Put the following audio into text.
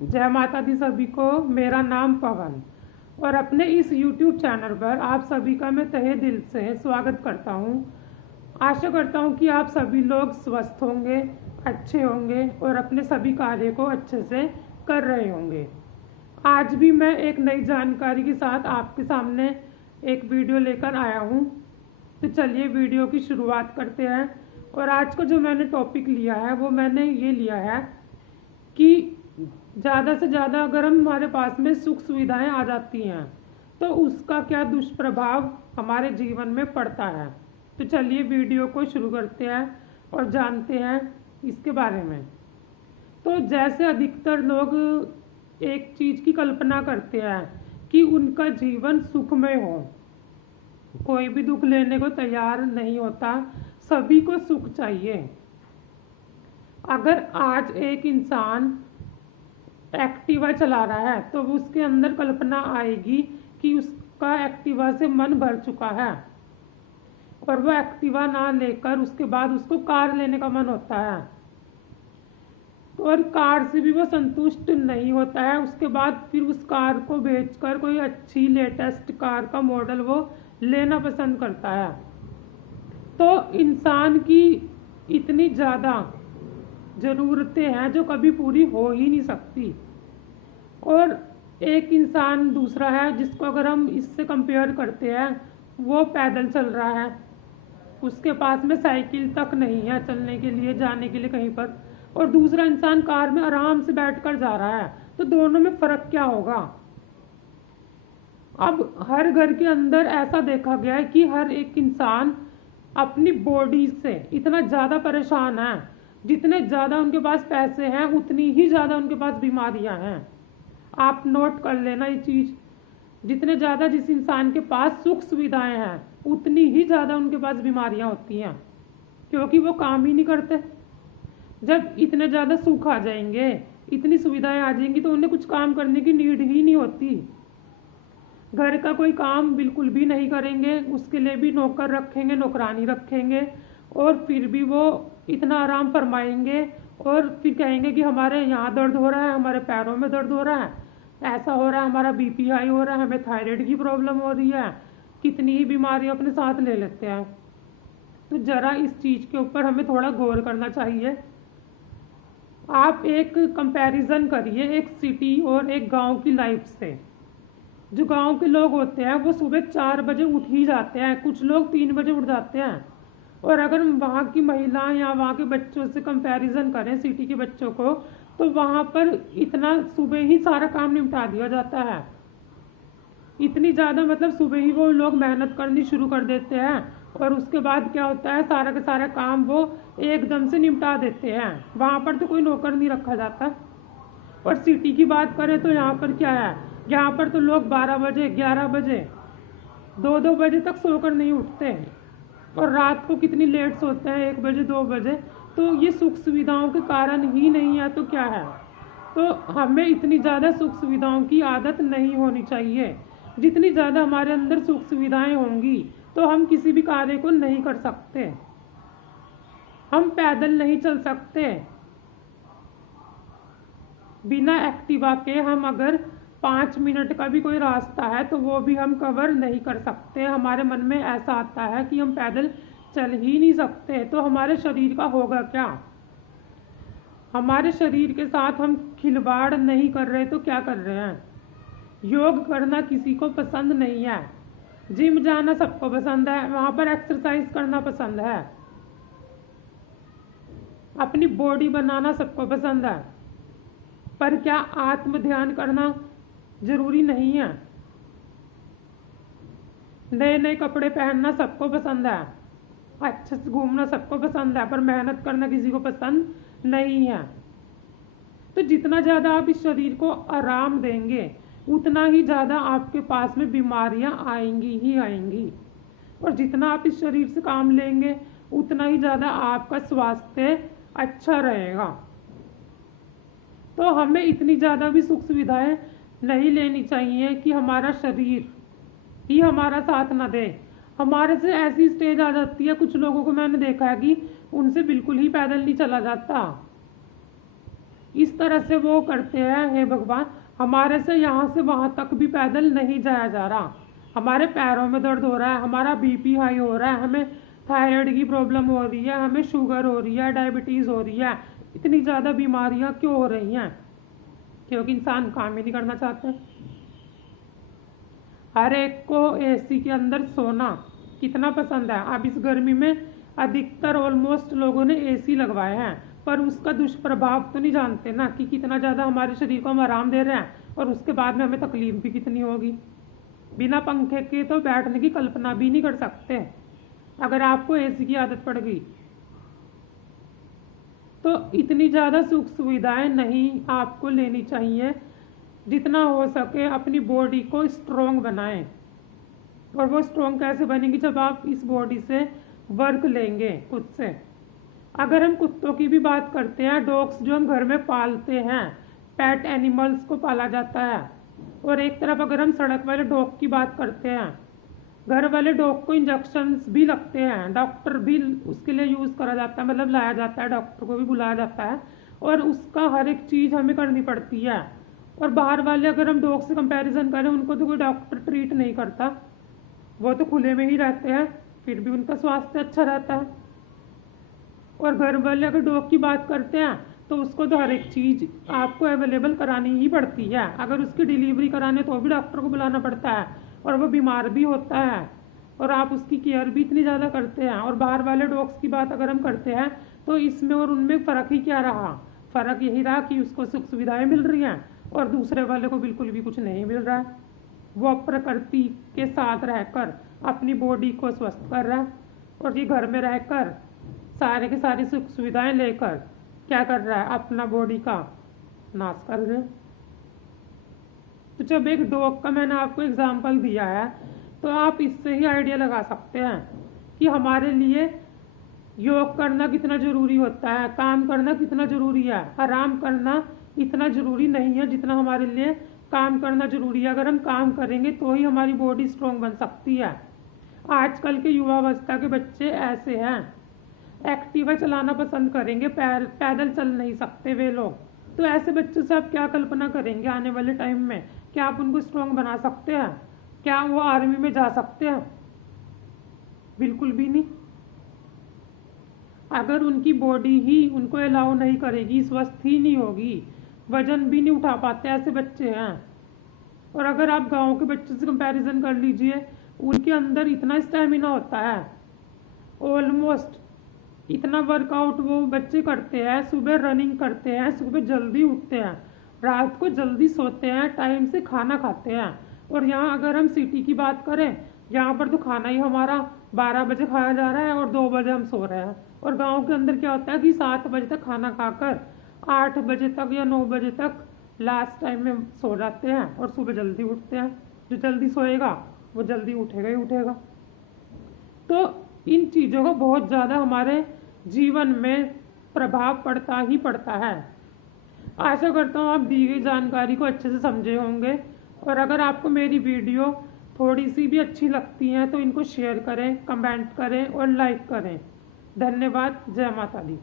जय माता दी सभी को। मेरा नाम पवन और अपने इस YouTube चैनल पर आप सभी का मैं तहे दिल से स्वागत करता हूं। आशा करता हूं कि आप सभी लोग स्वस्थ होंगे, अच्छे होंगे और अपने सभी कार्य को अच्छे से कर रहे होंगे। आज भी मैं एक नई जानकारी के साथ आपके सामने एक वीडियो लेकर आया हूं। तो चलिए वीडियो की शुरुआत करते हैं। और आज का जो मैंने टॉपिक लिया है वो मैंने ये लिया है कि ज़्यादा से ज़्यादा अगर हमारे पास में सुख सुविधाएं आ जाती हैं तो उसका क्या दुष्प्रभाव हमारे जीवन में पड़ता है। तो चलिए वीडियो को शुरू करते हैं और जानते हैं इसके बारे में। तो जैसे अधिकतर लोग एक चीज़ की कल्पना करते हैं कि उनका जीवन सुखमय हो, कोई भी दुख लेने को तैयार नहीं होता, सभी को सुख चाहिए। अगर आज एक इंसान एक्टिवा चला रहा है तो उसके अंदर कल्पना आएगी कि उसका एक्टिवा से मन भर चुका है और वो एक्टिवा ना लेकर उसके बाद उसको कार लेने का मन होता है और कार से भी वो संतुष्ट नहीं होता है। उसके बाद फिर उस कार को बेचकर कोई अच्छी लेटेस्ट कार का मॉडल वो लेना पसंद करता है। तो इंसान की इतनी ज़्यादा ज़रूरतें हैं जो कभी पूरी हो ही नहीं सकती। और एक इंसान दूसरा है जिसको अगर हम इससे कंपेयर करते हैं, वो पैदल चल रहा है, उसके पास में साइकिल तक नहीं है चलने के लिए, जाने के लिए कहीं पर, और दूसरा इंसान कार में आराम से बैठकर जा रहा है। तो दोनों में फ़र्क क्या होगा। अब हर घर के अंदर ऐसा देखा गया है कि हर एक इंसान अपनी बॉडी से इतना ज़्यादा परेशान है, जितने ज़्यादा उनके पास पैसे हैं उतनी ही ज़्यादा उनके पास बीमारियां हैं। आप नोट कर लेना ये चीज़, जितने ज़्यादा जिस इंसान के पास सुख सुविधाएं हैं उतनी ही ज़्यादा उनके पास बीमारियां होती हैं, क्योंकि वो काम ही नहीं करते। जब इतने ज़्यादा सुख आ जाएंगे, इतनी सुविधाएं आ जाएंगी तो उन्हें कुछ काम करने की नीड ही नहीं होती। घर का कोई काम बिल्कुल भी नहीं करेंगे, उसके लिए भी नौकर रखेंगे, नौकरानी रखेंगे, और फिर भी वो इतना आराम फरमाएंगे और फिर कहेंगे कि हमारे यहाँ दर्द हो रहा है, हमारे पैरों में दर्द हो रहा है, ऐसा हो रहा है, हमारा बीपी हाई हो रहा है, हमें थायराइड की प्रॉब्लम हो रही है, कितनी ही बीमारियाँ अपने साथ ले लेते हैं। तो ज़रा इस चीज़ के ऊपर हमें थोड़ा गौर करना चाहिए। आप एक कंपैरिजन करिए एक सिटी और एक गांव की लाइफ से। जो गांव के लोग होते हैं वो सुबह 4 बजे उठ ही जाते हैं, कुछ लोग 3 बजे उठ जाते हैं। और अगर वहाँ की महिलाएं या वहाँ के बच्चों से कंपैरिजन करें सिटी के बच्चों को, तो वहाँ पर इतना सुबह ही सारा काम निपटा दिया जाता है। इतनी ज़्यादा मतलब सुबह ही वो लोग मेहनत करनी शुरू कर देते हैं और उसके बाद क्या होता है, सारा का सारा काम वो एकदम से निपटा देते हैं। वहाँ पर तो कोई नौकर नहीं रखा जाता। और सिटी की बात करें तो यहाँ पर क्या है, यहाँ पर तो लोग 12 बजे 11 बजे 2-2 बजे तक सोकर नहीं उठते और रात को कितनी लेट सोते हैं, 1 बजे 2 बजे। तो ये सुख सुविधाओं के कारण ही नहीं है तो क्या है। तो हमें इतनी ज़्यादा सुख सुविधाओं की आदत नहीं होनी चाहिए। जितनी ज़्यादा हमारे अंदर सुख सुविधाएं होंगी तो हम किसी भी कार्य को नहीं कर सकते। हम पैदल नहीं चल सकते, बिना एक्टिवा के हम अगर 5 मिनट का भी कोई रास्ता है तो वो भी हम कवर नहीं कर सकते। हमारे मन में ऐसा आता है कि हम पैदल चल ही नहीं सकते, तो हमारे शरीर का होगा क्या। हमारे शरीर के साथ हम खिलवाड़ नहीं कर रहे तो क्या कर रहे हैं। योग करना किसी को पसंद नहीं है, जिम जाना सबको पसंद है, वहाँ पर एक्सरसाइज करना पसंद है, अपनी बॉडी बनाना सबको पसंद है, पर क्या आत्म ध्यान करना जरूरी नहीं है। नए नए कपड़े पहनना सबको पसंद है, अच्छे से घूमना सबको पसंद है, पर मेहनत करना किसी को पसंद नहीं है। तो जितना ज़्यादा आप इस शरीर को आराम देंगे उतना ही ज़्यादा आपके पास में बीमारियां आएंगी ही आएंगी। और जितना आप इस शरीर से काम लेंगे उतना ही ज़्यादा आपका स्वास्थ्य अच्छा रहेगा। तो हमें इतनी ज़्यादा भी सुख सुविधाएं नहीं लेनी चाहिए कि हमारा शरीर ही हमारा साथ ना दे। हमारे से ऐसी स्टेज आ जाती है, कुछ लोगों को मैंने देखा है कि उनसे बिल्कुल ही पैदल नहीं चला जाता। इस तरह से वो करते हैं, हे भगवान, हमारे से यहाँ से वहाँ तक भी पैदल नहीं जाया जा रहा। हमारे पैरों में दर्द हो रहा है, हमारा बीपी हाई हो रहा है, हमें थायराइड की प्रॉब्लम हो रही है, हमें शुगर हो रही है, डायबिटीज़ हो रही है। इतनी ज़्यादा बीमारियाँ क्यों हो रही हैं? क्योंकि इंसान काम ही नहीं करना चाहते। हर एक को एसी के अंदर सोना कितना पसंद है। अब इस गर्मी में अधिकतर ऑलमोस्ट लोगों ने एसी लगवाए हैं, पर उसका दुष्प्रभाव तो नहीं जानते ना कि कितना ज़्यादा हमारे शरीर को हम आराम दे रहे हैं और उसके बाद में हमें तकलीफ भी कितनी होगी। बिना पंखे के तो बैठने की कल्पना भी नहीं कर सकते। अगर आपको एसी की आदत पड़ गई तो इतनी ज़्यादा सुख सुविधाएं नहीं आपको लेनी चाहिए। जितना हो सके अपनी बॉडी को स्ट्रॉन्ग बनाएं। और वो स्ट्रॉन्ग कैसे बनेगी? जब आप इस बॉडी से वर्क लेंगे खुद से। अगर हम कुत्तों की भी बात करते हैं, डॉग्स जो हम घर में पालते हैं, पेट एनिमल्स को पाला जाता है। और एक तरफ अगर हम सड़क वाले डॉग की बात करते हैं, घर वाले डॉग को इंजेक्शंस भी लगते हैं, डॉक्टर भी उसके लिए यूज़ करा जाता है, मतलब लाया जाता है, डॉक्टर को भी बुलाया जाता है और उसका हर एक चीज़ हमें करनी पड़ती है। और बाहर वाले अगर हम डॉग से कंपैरिजन करें, उनको तो कोई डॉक्टर ट्रीट नहीं करता, वो तो खुले में ही रहते हैं, फिर भी उनका स्वास्थ्य अच्छा रहता है। और घर वाले अगर डॉग की बात करते हैं तो उसको तो हर एक चीज़ आपको अवेलेबल करानी ही पड़ती है। अगर उसकी डिलीवरी कराने तो भी डॉक्टर को बुलाना पड़ता है और वो बीमार भी होता है और आप उसकी केयर भी इतनी ज़्यादा करते हैं। और बाहर वाले डॉग्स की बात अगर हम करते हैं तो इसमें और उनमें फ़र्क ही क्या रहा? फ़र्क यही रहा कि उसको सुख सुविधाएँ मिल रही हैं और दूसरे वाले को बिल्कुल भी कुछ नहीं मिल रहा है। वो प्रकृति के साथ रहकर अपनी बॉडी को स्वस्थ कर रहा है और ये घर में रहकर सारे के सारी सुख सुविधाएं लेकर क्या कर रहा है? अपना बॉडी का नाश कर रहे हैं। तो जब एक डॉग का मैंने आपको एग्जांपल दिया है तो आप इससे ही आइडिया लगा सकते हैं कि हमारे लिए योग करना कितना ज़रूरी होता है, काम करना कितना ज़रूरी है। आराम करना इतना ज़रूरी नहीं है जितना हमारे लिए काम करना ज़रूरी है। अगर हम काम करेंगे तो ही हमारी बॉडी स्ट्रॉन्ग बन सकती है। आजकल के युवावस्था के बच्चे ऐसे हैं, एक्टिवा चलाना पसंद करेंगे, पैदल चल नहीं सकते वे लोग। तो ऐसे बच्चों से आप क्या कल्पना करेंगे आने वाले टाइम में? क्या आप उनको स्ट्रॉन्ग बना सकते हैं? क्या वो आर्मी में जा सकते हैं? बिल्कुल भी नहीं। अगर उनकी बॉडी ही उनको अलाउ नहीं करेगी, स्वस्थ ही नहीं होगी, वजन भी नहीं उठा पाते, ऐसे बच्चे हैं। और अगर आप गांव के बच्चों से कंपैरिजन कर लीजिए, उनके अंदर इतना स्टैमिना होता है, ऑलमोस्ट इतना वर्कआउट वो बच्चे करते हैं। सुबह रनिंग करते हैं, सुबह जल्दी उठते हैं, रात को जल्दी सोते हैं, टाइम से खाना खाते हैं। और यहाँ अगर हम सिटी की बात करें, यहाँ पर तो खाना ही हमारा 12 बजे खाया जा रहा है और 2 बजे हम सो रहे हैं। और गांव के अंदर क्या होता है कि 7 बजे तक खाना खाकर 8 बजे तक या 9 बजे तक लास्ट टाइम में सो जाते हैं और सुबह जल्दी उठते हैं। जो जल्दी सोएगा वो जल्दी उठेगा ही उठेगा। तो इन चीज़ों का बहुत ज़्यादा हमारे जीवन में प्रभाव पड़ता ही पड़ता है। आशा करता हूँ आप दी गई जानकारी को अच्छे से समझे होंगे। और अगर आपको मेरी वीडियो थोड़ी सी भी अच्छी लगती है तो इनको शेयर करें, कमेंट करें और लाइक करें। धन्यवाद। जय माता दी।